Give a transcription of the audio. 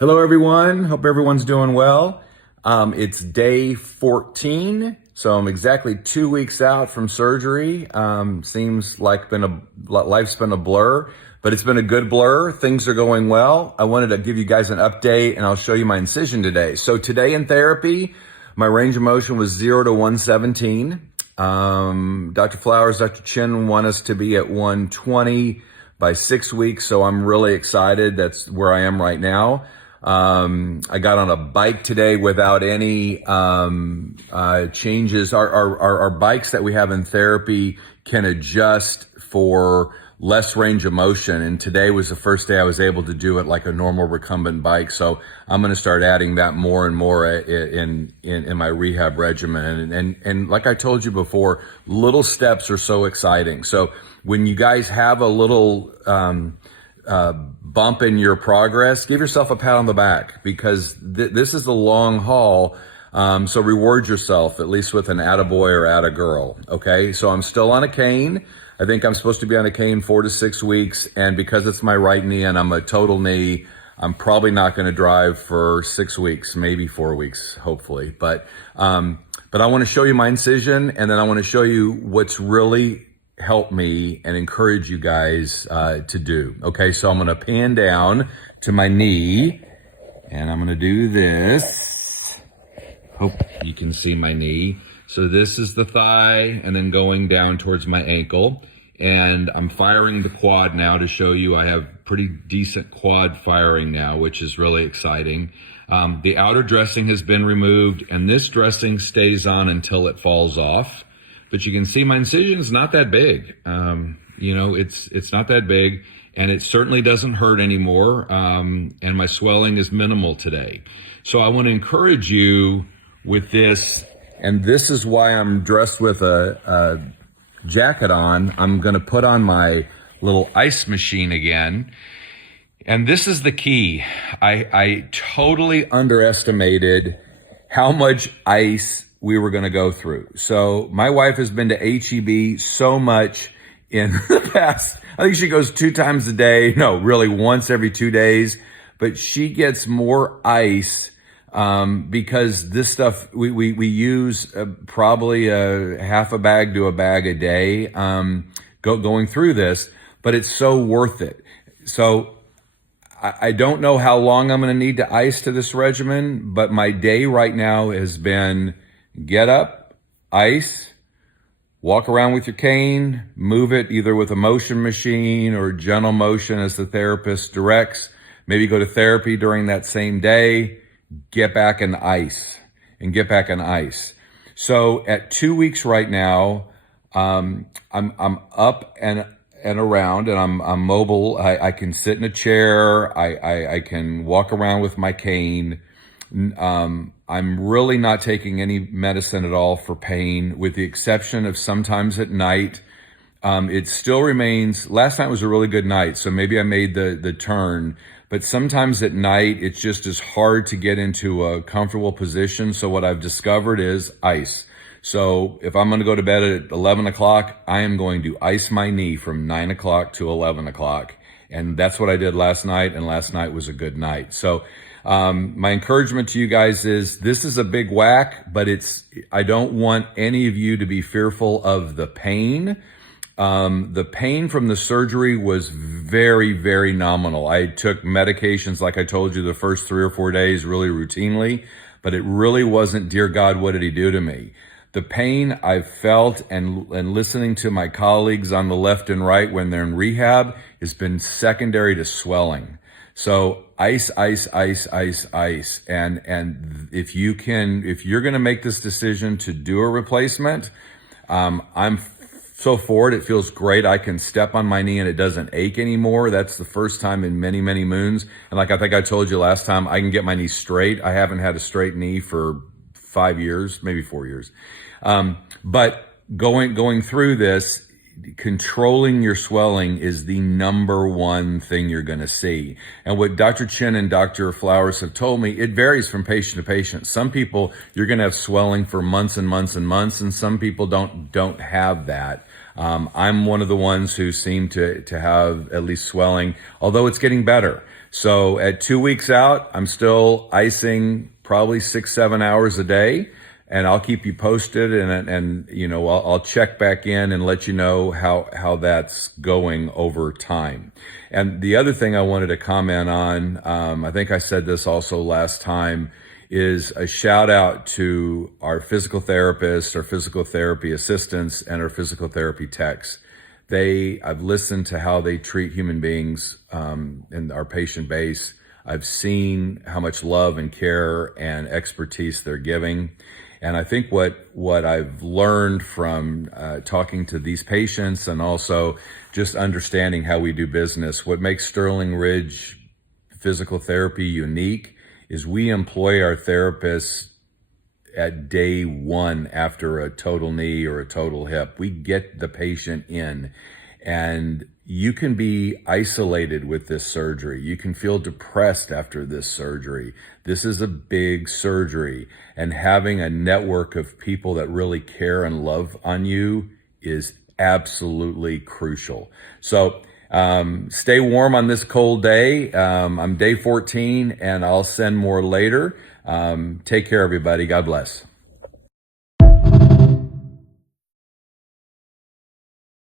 Hello, everyone. Hope everyone's doing well. It's day 14, so I'm exactly 2 weeks out from surgery. Seems like life's been a blur, but it's been a good blur. Things are going well. I wanted to give you guys an update, and I'll show you my incision today. So today in therapy, my range of motion was 0 to 117. Dr. Flowers, Dr. Chin want us to be at 120 by 6 weeks, so I'm really excited. That's where I am right now. I got on a bike today without any changes. Our bikes that we have in therapy can adjust for less range of motion, and today was the first day I was able to do it like a normal recumbent bike. So I'm going to start adding that more and more in my rehab regimen. And like I told you before, little steps are so exciting. So when you guys have a little bump in your progress, give yourself a pat on the back, because this is the long haul. So reward yourself, at least with an attaboy or attagirl. Okay. So I'm still on a cane. I think I'm supposed to be on a cane 4 to 6 weeks. And because it's my right knee and I'm a total knee, I'm probably not going to drive for 6 weeks, maybe 4 weeks, hopefully. But I want to show you my incision, and then I want to show you what's really help me and encourage you guys to do. Okay, so I'm going to pan down to my knee, and I'm going to do this. Hope you can see my knee. So this is the thigh, and then going down towards my ankle. And I'm firing the quad now to show you I have pretty decent quad firing now, which is really exciting. The outer dressing has been removed, and this dressing stays on until it falls off. But you can see my incision's not that big. It's not that big, and it certainly doesn't hurt anymore. And my swelling is minimal today. So I want to encourage you with this, and this is why I'm dressed with a jacket on. I'm going to put on my little ice machine again. And this is the key. I totally underestimated how much ice we were going to go through. So my wife has been to HEB so much in the past. I think she goes 2 times a day. No, really once every 2 days. But she gets more ice because this stuff, we use probably a half a bag to a bag a day going through this, but it's so worth it. So I don't know how long I'm going to need to ice to this regimen, but my day right now has been get up, ice, walk around with your cane, move it either with a motion machine or gentle motion as the therapist directs. Maybe go to therapy during that same day, get back and ice, and get back and ice. So at 2 weeks right now, I'm up and around, and I'm mobile. I can sit in a chair. I can walk around with my cane. I'm really not taking any medicine at all for pain, with the exception of sometimes at night. It still remains, last night was a really good night, so maybe I made the turn, but sometimes at night, it's just as hard to get into a comfortable position. So what I've discovered is ice. So if I'm going to go to bed at 11 o'clock, I am going to ice my knee from 9 o'clock to 11 o'clock. And that's what I did last night, and last night was a good night. So my encouragement to you guys is this is a big whack, but I don't want any of you to be fearful of the pain. The pain from the surgery was very, very nominal. I took medications, like I told you, the first 3 or 4 days really routinely, but it really wasn't, dear God, what did he do to me? The pain I've felt and listening to my colleagues on the left and right when they're in rehab has been secondary to swelling. So ice, ice, ice, ice, ice. And if you're going to make this decision to do a replacement, I'm so for it. It feels great. I can step on my knee and it doesn't ache anymore. That's the first time in many, many moons. And like I think I told you last time, I can get my knee straight. I haven't had a straight knee for 5 years, maybe 4 years. But going through this, controlling your swelling is the number one thing you're going to see. And what Dr. Chin and Dr. Flowers have told me, it varies from patient to patient. Some people, you're going to have swelling for months and months and months, and some people don't have that. I'm one of the ones who seem to have at least swelling, although it's getting better. So at 2 weeks out, I'm still icing probably 6, 7 hours a day, and I'll keep you posted, and you know, I'll check back in and let you know how that's going over time. And the other thing I wanted to comment on, I think I said this also last time, is a shout out to our physical therapists, our physical therapy assistants, and our physical therapy techs. I've listened to how they treat human beings in our patient base. I've seen how much love and care and expertise they're giving. And I think what I've learned from talking to these patients, and also just understanding how we do business, what makes Sterling Ridge physical therapy unique is we employ our therapists at day one after a total knee or a total hip. We get the patient in, and you can be isolated with this surgery. You can feel depressed after this surgery. This is a big surgery, and having a network of people that really care and love on you is absolutely crucial. So stay warm on this cold day. I'm day 14, and I'll send more later. Take care, everybody. God bless.